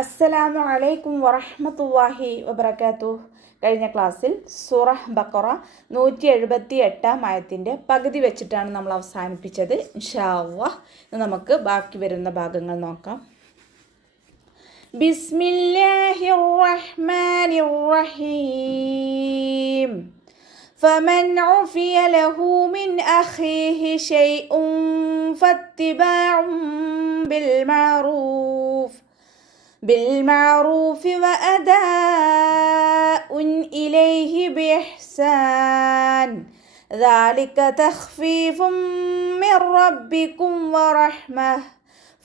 അസ്സലാമു അലൈക്കും വറഹ്മത്തുള്ളാഹി വബറകാതുഹു. കഴിഞ്ഞ ക്ലാസ്സിൽ സൂറ ബഖറ 178 ആയത്തിൻ്റെ പകുതി വെച്ചിട്ടാണ് നമ്മൾ അവസാനിപ്പിച്ചത്. ഇൻഷാ അല്ലാഹ് നമുക്ക് ബാക്കി വരുന്ന ഭാഗങ്ങൾ നോക്കാം. ബിസ്മില്ലാഹിർ റഹ്മാനിർ റഹീം. فمن عفي له من أخيه شيء فاتباع بالمعروف وأداء إليه بإحسان ذلك تخفيف من ربكم ورحمة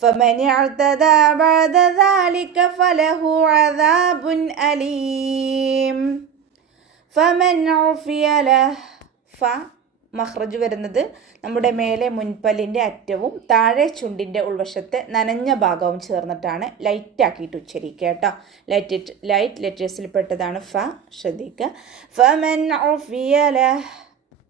فمن اعتدى بعد ذلك فله عذاب أليم. فمن عفي له മഖ്റജ് വരുന്നത് നമ്മുടെ മേലെ മുൻപല്ലിൻ്റെ അറ്റവും താഴെ ചുണ്ടിൻ്റെ ഉൾവശത്തെ നനഞ്ഞ ഭാഗവും ചേർന്നിട്ടാണ് ലൈറ്റാക്കിയിട്ട് ഉച്ചരിക്കുക കേട്ടോ. ലൈറ്റ് ലെറ്റേഴ്സിൽ പെട്ടതാണ് ഫ. ശ്രദ്ധിക്കുക. ഫമൻ ഉഫിയ ലഹ്.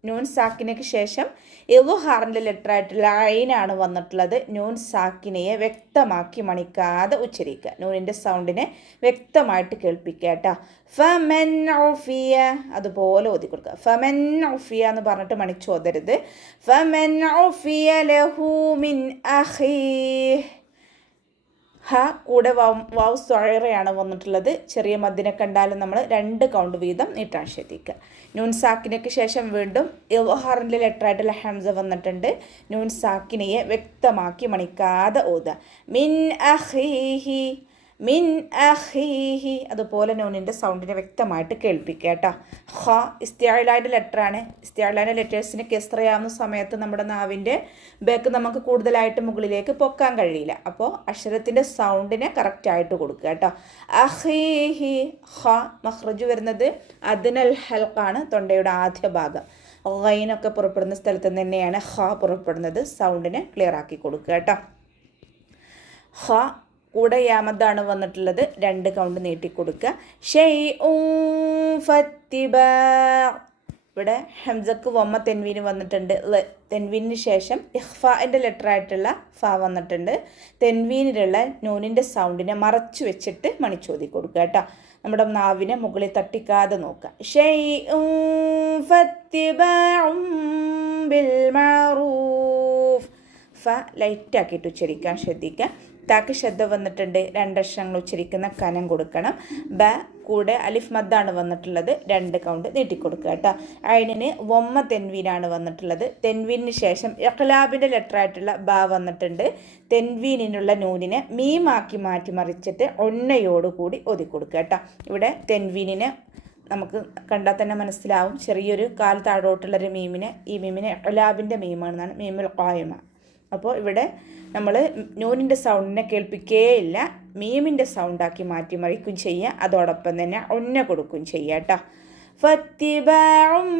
നൂൻ സാക്കിനയ്ക്ക് ശേഷം ഇദ്ഹാറിൻ്റെ ലെറ്ററായിട്ടുള്ള ഐനാണ് വന്നിട്ടുള്ളത്. നൂൻ സാക്കിനയെ വ്യക്തമാക്കി മണിക്കാതെ ഉച്ചരിക്കുക. നൂനിൻ്റെ സൗണ്ടിനെ വ്യക്തമായിട്ട് കേൾപ്പിക്കുക കേട്ടോ. ഫമൻ ഉഫിയ അതുപോലെ ഓതി കൊടുക്കുക. ഫമൻ ഉഫിയ എന്ന് പറഞ്ഞിട്ട് മണിച്ചോതരുത്. ഫമൻ ഉഫിയ ലഹു മിൻ അഖീഹ്. ഹ കൂടെ വാവ് സ്വഴറയാണ് വന്നിട്ടുള്ളത്. ചെറിയ മദ്ദിനെ കണ്ടാലും നമ്മൾ 2 കൗണ്ട് വീതം നീട്ടാൻ ശ്രദ്ധിക്കുക. നൂൻ സാക്കിനയ്ക്ക് ശേഷം വീണ്ടും ഇദ്ഹാറിൻ്റെ ലെറ്ററായിട്ടുള്ള ഹംസ വന്നിട്ടുണ്ട്. നൂൻ സാക്കിനയെ വ്യക്തമാക്കി മണിക്കാതെ ഓതുക. മിൻ അഖീഹി, മിൻ അഖീഹി അതുപോലെ നൂനിൻ്റെ സൗണ്ടിനെ വ്യക്തമായിട്ട് കേൾപ്പിക്കുക കേട്ടോ. ഹ ഇസ്തിഅലാൻ്റെ ലെറ്ററാണ്. ഇസ്തിഅലാൻ്റെ ലെറ്റേഴ്സിന് കെസ്റയാവുന്ന സമയത്ത് നമ്മുടെ നാവിൻ്റെ ബേക്ക് നമുക്ക് കൂടുതലായിട്ട് മുകളിലേക്ക് പൊക്കാൻ കഴിയില്ല. അപ്പോൾ അക്ഷരത്തിൻ്റെ സൗണ്ടിനെ കറക്റ്റായിട്ട് കൊടുക്കുക കേട്ടോ. അഖീഹി. ഹ മഖ്റജ് വരുന്നത് അദ്നൽ ഹൽഖാണ്, തൊണ്ടയുടെ ആദ്യ ഭാഗം. ഗൈനൊക്കെ പുറപ്പെടുന്ന സ്ഥലത്ത് തന്നെയാണ് ഹ പുറപ്പെടുന്നത്. സൗണ്ടിനെ ക്ലിയർ ആക്കി കൊടുക്കുക കേട്ടോ. ഹ കൂടെ യാമദ്ദാണ് വന്നിട്ടുള്ളത്. 2 കൗണ്ട് നീട്ടിക്കൊടുക്കുക. ഷൈഉൻ ഫത്തിബാ. ഇവിടെ ഹംസക്ക് വമ്മ തെൻവീന് വന്നിട്ടുണ്ട്. തെൻവീനിന് ശേഷം ഇഖ്ഫാൻ്റെ ലെറ്ററായിട്ടുള്ള ഫ വന്നിട്ടുണ്ട്. തെൻവീനിലുള്ള നൂനിൻ്റെ സൗണ്ടിനെ മറച്ചു വെച്ചിട്ട് മണിച്ചോതി കൊടുക്കുക കേട്ടോ. നമ്മുടെ നാവിനെ മുകളിൽ തട്ടിക്കാതെ നോക്കുക. ഷൈഉൻ ഫത്തിബാഉൻ ബിൽ മഅറൂഫ്. ഫ ലൈറ്റാക്കിയിട്ട് ഉച്ചരിക്കാൻ ശ്രദ്ധിക്കുക. താക്ക് ശ്രദ്ധ വന്നിട്ടുണ്ട്. 2 അക്ഷരങ്ങൾ ഉച്ചരിക്കുന്ന കനം കൊടുക്കണം. ബ കൂടെ അലിഫ് മദ്ദാണ് വന്നിട്ടുള്ളത്. 2 കൗണ്ട് നീട്ടിക്കൊടുക്കുക കേട്ടോ. ഐനിന് വമ്മ തെൻവീനാണ് വന്നിട്ടുള്ളത്. തെൻവീനിന് ശേഷം ഇഖ്ലാബിൻ്റെ ലെറ്ററായിട്ടുള്ള ബ വന്നിട്ടുണ്ട്. തെൻവീനിനുള്ള നൂനിനെ മീമാക്കി മാറ്റിമറിച്ചിട്ട് ഒന്നയോടുകൂടി ഒതുക്കൊടുക്കുക കേട്ടോ. ഇവിടെ തെൻവീനിനെ നമുക്ക് കണ്ടാൽ തന്നെ മനസ്സിലാവും. ചെറിയൊരു കാൽ താഴോട്ടുള്ളൊരു മീമിനെ, ഈ മീമിനെ ഇഖ്ലാബിൻ്റെ മീമാണെന്നാണ്, മീമുൽ ഖായിമ. അപ്പോൾ ഇവിടെ നമ്മൾ നൂനിൻ്റെ സൗണ്ടിനെ കേൾപ്പിക്കേയില്ല, മീമിൻ്റെ സൗണ്ടാക്കി മാറ്റിമറിക്കും ചെയ്യുക. അതോടൊപ്പം തന്നെ ഒന്ന കൊടുക്കുകയും ചെയ്യുക കേട്ടോ. ഫത്തിബാഉൻ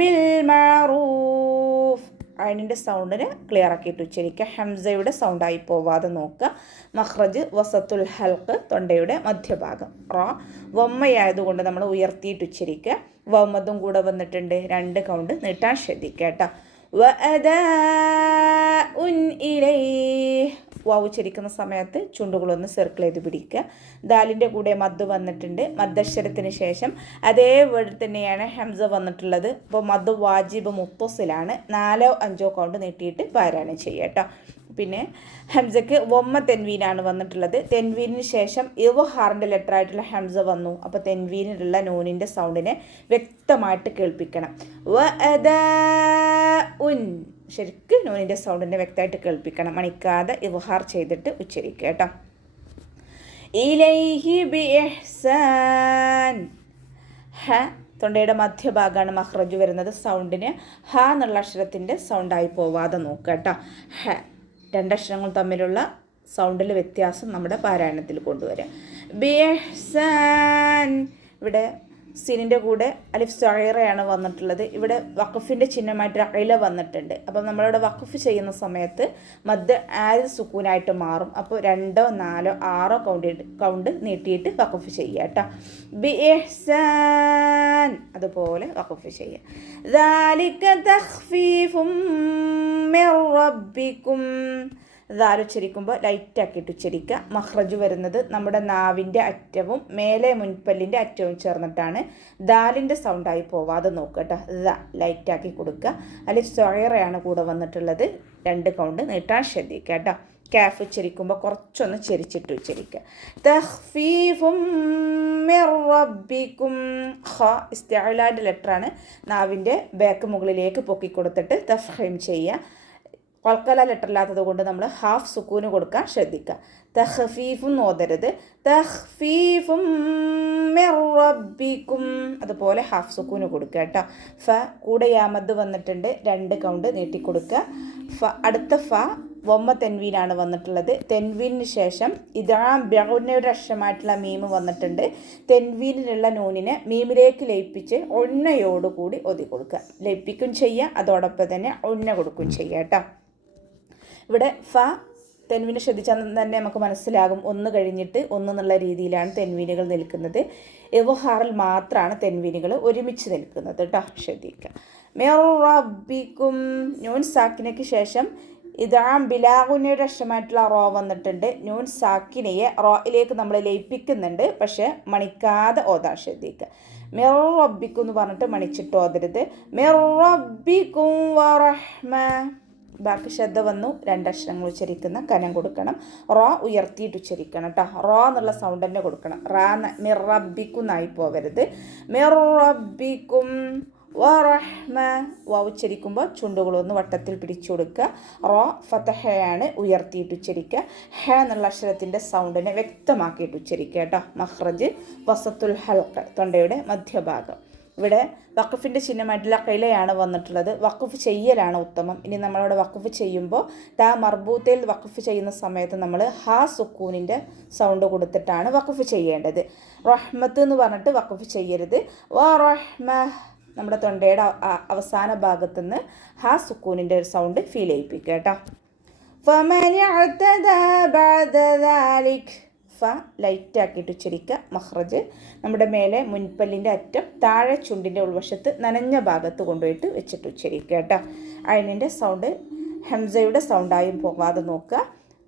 ബിൽ മഅറൂഫ്. അതിൻ്റെ സൗണ്ടിന് ക്ലിയർ ആക്കിയിട്ട് ഉച്ചരിക്കുക. ഹംസയുടെ സൗണ്ടായി പോവാതെ നോക്കുക. മഖ്റജ് വസത്തുൽ ഹൽഖ്, തൊണ്ടയുടെ മധ്യഭാഗം. റ വമ്മയായതുകൊണ്ട് നമ്മൾ ഉയർത്തിയിട്ട് ഉച്ചരിക്കുക. വമ്മതും കൂടെ വന്നിട്ടുണ്ട്. 2 കൗണ്ട് നീട്ടാൻ ശ്രദ്ധിക്കുക കേട്ടോ. വാവ് ഉച്ചരിക്കുന്ന സമയത്ത് ചുണ്ടുകളൊന്ന് സർക്കിൾ ചെയ്ത് പിടിക്കുക. ദാലിൻ്റെ കൂടെ മദ് വന്നിട്ടുണ്ട്. മദ്ദക്ഷരത്തിന് ശേഷം അതേ വേർഡ് തന്നെയാണ് ഹംസ വന്നിട്ടുള്ളത്. അപ്പോൾ മദ് വാജിബ് മുത്തസിലാണ്. 4 5 കൗണ്ട് നീട്ടിയിട്ട് പാരായണം ചെയ്യുക കേട്ടോ. പിന്നെ ഹംസക്ക് വമ്മ തെൻവീനാണ് വന്നിട്ടുള്ളത്. തെൻവീനിന് ശേഷം ഇദ്ഹാറിൻ്റെ ലെറ്ററായിട്ടുള്ള ഹംസ വന്നു. അപ്പോൾ തെൻവീനിലുള്ള നൂനിൻ്റെ സൗണ്ടിനെ വ്യക്തമായിട്ട് കേൾപ്പിക്കണം. വഅദാഉൻ. ശരിക്കും നൂനിൻ്റെ സൗണ്ടിനെ വ്യക്തമായിട്ട് കേൾപ്പിക്കണം, മണിക്കാതെ ഇദ്ഹാർ ചെയ്തിട്ട് ഉച്ചരിക്കുക കേട്ടോ. ഇലൈഹി ബിഇഹ്സാൻ. ഹ തൊണ്ടയുടെ മധ്യഭാഗമാണ് മഖ്റജ് വരുന്നത്. സൗണ്ടിന് ഹ എന്നുള്ള അക്ഷരത്തിൻ്റെ സൗണ്ടായി പോവാതെ നോക്കുക കേട്ടോ. ഹ 2 അക്ഷരങ്ങൾ തമ്മിലുള്ള സൗണ്ടിൽ വ്യത്യാസം നമ്മുടെ പാരായണത്തിൽ കൊണ്ടുവരിക. ബിഇഹ്സാൻ. ഇവിടെ സീനിൻ്റെ കൂടെ അലിഫ് സ്വഴറയാണ് വന്നിട്ടുള്ളത്. ഇവിടെ വഖഫിൻ്റെ ചിഹ്നമായിട്ട് അഖില വന്നിട്ടുണ്ട്. അപ്പം നമ്മളിവിടെ വഖഫ് ചെയ്യുന്ന സമയത്ത് മദ് ആദ്യ സുക്കൂനായിട്ട് മാറും. അപ്പോൾ 2 4 6 കൗണ്ട് നീട്ടിയിട്ട് വഖഫ് ചെയ്യുക കേട്ടോ. ബിഇഹ്സാൻ അതുപോലെ വഖഫ് ചെയ്യുക. ذَلِكَ تَخْفِيفٌ مِّن رَّبِّكُمْ ദാൽ ഉച്ചരിക്കുമ്പോൾ ലൈറ്റാക്കിയിട്ട് ഉച്ചരിക്കുക. മഖ്റജ് വരുന്നത് നമ്മുടെ നാവിൻ്റെ അറ്റവും മേലെ മുൻപല്ലിൻ്റെ അറ്റവും ചേർന്നിട്ടാണ്. ദാലിൻ്റെ സൗണ്ടായി പോവാതെ നോക്കുക കേട്ടോ. ലൈറ്റാക്കി കൊടുക്കുക. അലിഫ് സ്വഗീറയാണ് കൂടെ വന്നിട്ടുള്ളത്. 2 കൗണ്ട് നീട്ടാൻ ശ്രദ്ധിക്കുക കേട്ടോ. കാഫ് ഉച്ചരിക്കുമ്പോൾ കുറച്ചൊന്ന് ചെരിച്ചിട്ട് ഉച്ചരിക്കുക. തഖ്ഫീഫും മിർ റബ്ബിക്കും. ഖ ഇസ്തിഅലാൻ്റെ ലെറ്ററാണ്. നാവിൻ്റെ ബാക്ക് മുകളിലേക്ക് പൊക്കി കൊടുത്തിട്ട് തഫ്ഹീം ചെയ്യുക. ഖൽഖല ലെറ്റർ ഇല്ലാത്തത് കൊണ്ട് നമ്മൾ ഹാഫ് സുക്കൂന് കൊടുക്കാൻ ശ്രദ്ധിക്കുക. തഖ്ഫീഫും ഓതരുത്. തഖ്ഫീഫും മിർ റബ്ബിക്കും. അതുപോലെ ഹാഫ് സുക്കൂന് കൊടുക്കുക കേട്ടോ. ഫ കൂടെ യാമദ് വന്നിട്ടുണ്ട്. 2 കൗണ്ട് നീട്ടിക്കൊടുക്കുക. അടുത്ത ഫ വമ്മ തെൻവീനാണ് വന്നിട്ടുള്ളത്. തെൻവീനിന് ശേഷം ഇദാം ബിഗുനയുടെ അക്ഷരമായിട്ടുള്ള മീമ് വന്നിട്ടുണ്ട്. തെൻവീനിലുള്ള നൂനിനെ മീമിലേക്ക് ലയിപ്പിച്ച് ഒന്നയോടുകൂടി ഒതി കൊടുക്കുക. ലയിപ്പിക്കും ചെയ്യുക, അതോടൊപ്പം തന്നെ ഒന്ന കൊടുക്കുകയും ചെയ്യുക കേട്ടോ. ഇവിടെ ഫ തെൻവീന് ശ്രദ്ധിച്ചാൽ തന്നെ നമുക്ക് മനസ്സിലാകും 1 കഴിഞ്ഞിട്ട് 1 എന്നുള്ള രീതിയിലാണ് തെൻവീനുകൾ നിൽക്കുന്നത്. ഇദ്ഹാറിൽ മാത്രമാണ് തെൻവീനുകൾ ഒരുമിച്ച് നിൽക്കുന്നത് കേട്ടോ. ശ്രദ്ധിക്കുക. മിർ റബ്ബിക്കും. നൂൻ സാക്കിനയ്ക്ക് ശേഷം ഇദാം ബിലാഗുനയുടെ അക്ഷരമായിട്ടുള്ള റോ വന്നിട്ടുണ്ട്. നൂൻ സാക്കിനയെ റോയിലേക്ക് നമ്മൾ ലയിപ്പിക്കുന്നുണ്ട്, പക്ഷെ മണിക്കാതെ ഓതാൻ ശ്രദ്ധിക്കുക. മിർ റബ്ബിക്കും എന്ന് പറഞ്ഞിട്ട് മണിച്ചിട്ട് ഓതരുത്. മിർ റബ്ബിക്കും വറഹ്മ. ബാക്കി ശ്രദ്ധ വന്നു. 2 അക്ഷരങ്ങൾ ഉച്ചരിക്കുന്ന കനം കൊടുക്കണം. റോ ഉയർത്തിയിട്ട് ഉച്ചരിക്കണം കേട്ടോ. റോ എന്നുള്ള സൗണ്ട് തന്നെ കൊടുക്കണം. മിർ റബ്ബിക്കും എന്നായി പോവരുത്. മിർ റബ്ബിക്കും വറഹ്മ. വ ഉച്ചരിക്കുമ്പോൾ ചുണ്ടുകളൊന്ന് വട്ടത്തിൽ പിടിച്ചു കൊടുക്കുക. റോ ഫതഹയാണ്, ഉയർത്തിയിട്ട് ഉച്ചരിക്കുക. ഹ എന്നുള്ള അക്ഷരത്തിൻ്റെ സൗണ്ടിനെ വ്യക്തമാക്കിയിട്ട് ഉച്ചരിക്കുക കേട്ടോ. മഖ്റജ് വസത്തുൽ ഹൽഖ്, തൊണ്ടയുടെ മധ്യഭാഗം. ഇവിടെ വഖഫിൻ്റെ ചിഹ്നമായിട്ടുള്ള ഖിലയാണ് വന്നിട്ടുള്ളത്. വഖഫ് ചെയ്യലാണ് ഉത്തമം. ഇനി നമ്മളവിടെ വഖഫ് ചെയ്യുമ്പോൾ താ മർബൂത്തയിൽ വഖഫ് ചെയ്യുന്ന സമയത്ത് നമ്മൾ ഹാ സുക്കൂനിൻ്റെ സൗണ്ട് കൊടുത്തിട്ടാണ് വഖഫ് ചെയ്യേണ്ടത്. റഹ്മത്ത് എന്ന് പറഞ്ഞിട്ട് വഖഫ് ചെയ്യരുത്. വറഹ്മ നമ്മുടെ തൊണ്ടയുടെ അവസാന ഭാഗത്തു നിന്ന് ഹാ സുക്കൂനിൻ്റെ ഒരു സൗണ്ട് ഫീൽ ചെയ്യിപ്പിക്കുക കേട്ടോ. ഫ ലൈറ്റാക്കിയിട്ട് ഉച്ചരിക്കുക. മഖ്റജ് നമ്മുടെ മേലെ മുൻപല്ലിൻ്റെ അറ്റം താഴെ ചുണ്ടിൻ്റെ ഉൾവശത്ത് നനഞ്ഞ ഭാഗത്ത് കൊണ്ടുപോയിട്ട് വെച്ചിട്ട് ഉച്ചരിക്കുക കേട്ടോ. അയിനിൻ്റെ സൗണ്ട് ഹംസയുടെ സൗണ്ടായും പോകാതെ നോക്കുക.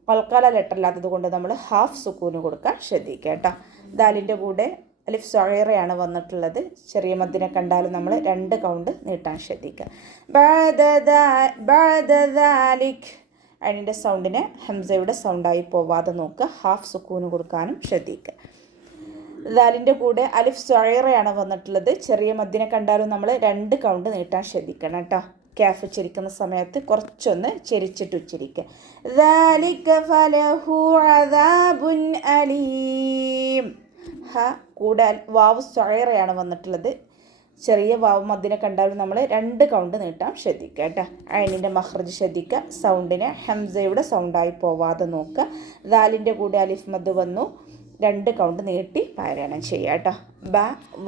ഖൽഖല ലെറ്റർ ഇല്ലാത്തത് കൊണ്ട് നമ്മൾ ഹാഫ് സുക്കൂന് കൊടുക്കാൻ ശ്രദ്ധിക്കുക കേട്ടോ. ദാലിൻ്റെ കൂടെ അലിഫ് സ്വഗീറയാണ് വന്നിട്ടുള്ളത്. ചെറിയ മദ്ദിനെ കണ്ടാലും നമ്മൾ 2 കൗണ്ട് നീട്ടാൻ ശ്രദ്ധിക്കുക. അതിൻ്റെ സൗണ്ടിനെ ഹംസയുടെ സൗണ്ടായി പോവാതെ നോക്കുക. ഹാഫ് സുക്കൂന് കൊടുക്കാനും ശ്രദ്ധിക്കുക. ദാലിൻ്റെ കൂടെ അലിഫ് സ്വഗീറയാണ് വന്നിട്ടുള്ളത്. ചെറിയ മദ്ദിനെ കണ്ടാലും നമ്മൾ 2 കൗണ്ട് നീട്ടാൻ ശ്രദ്ധിക്കണം കേട്ടോ. കാഫ് ഉച്ചരിക്കുന്ന സമയത്ത് കുറച്ചൊന്ന് ചെരിച്ചിട്ട് ഉച്ചരിക്കുക. ദാലിക ഫലഹു അദാബുൻ അലീം. ഹ കൂടെ വാവ് സ്വഗീറയാണ് വന്നിട്ടുള്ളത്. ചെറിയ വാവ് മദ്ദിനെ കണ്ടാലും നമ്മൾ 2 കൗണ്ട് നീട്ടാൻ ശ്രദ്ധിക്കുക കേട്ടോ. അയിനിൻ്റെ മഖ്റജ് ശ്രദ്ധിക്കുക. സൗണ്ടിനെ ഹംസയുടെ സൗണ്ടായി പോവാതെ നോക്കുക. ദാലിൻ്റെ കൂടെ അലിഫ് മദ് വന്നു. 2 കൗണ്ട് നീട്ടി പാരായണം ചെയ്യുക കേട്ടോ.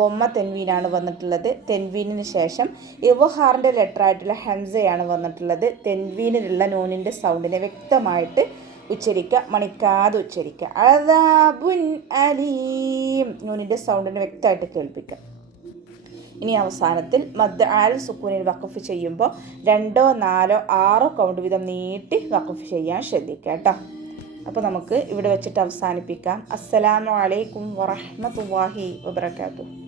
വമ്മ തെൻവീനാണ് വന്നിട്ടുള്ളത്. തെൻവീനിന് ശേഷം ഇവഹാറിൻ്റെ ലെറ്ററായിട്ടുള്ള ഹംസയാണ് വന്നിട്ടുള്ളത്. തെൻവീനിലുള്ള നൂനിൻ്റെ സൗണ്ടിനെ വ്യക്തമായിട്ട് ഉച്ചരിക്കുക, മണിക്കാതെ ഉച്ചരിക്കുക. അദാബുൻ അലീം. നൂനിൻ്റെ സൗണ്ടിനെ വ്യക്തമായിട്ട് കേൾപ്പിക്കുക. ഇനി അവസാനത്തിൽ മദ് ആൽ സുക്കൂനിൽ വഖഫ് ചെയ്യുമ്പോൾ 2, 4, 6 കൗണ്ട് വീതം നീട്ടി വഖഫ് ചെയ്യാൻ ശ്രദ്ധിക്കുക കേട്ടോ. അപ്പോൾ നമുക്ക് ഇവിടെ വെച്ചിട്ട് അവസാനിപ്പിക്കാം. അസ്സലാമു അലൈക്കും വറഹ്മത്തുള്ളാഹി വബറകാതുഹു.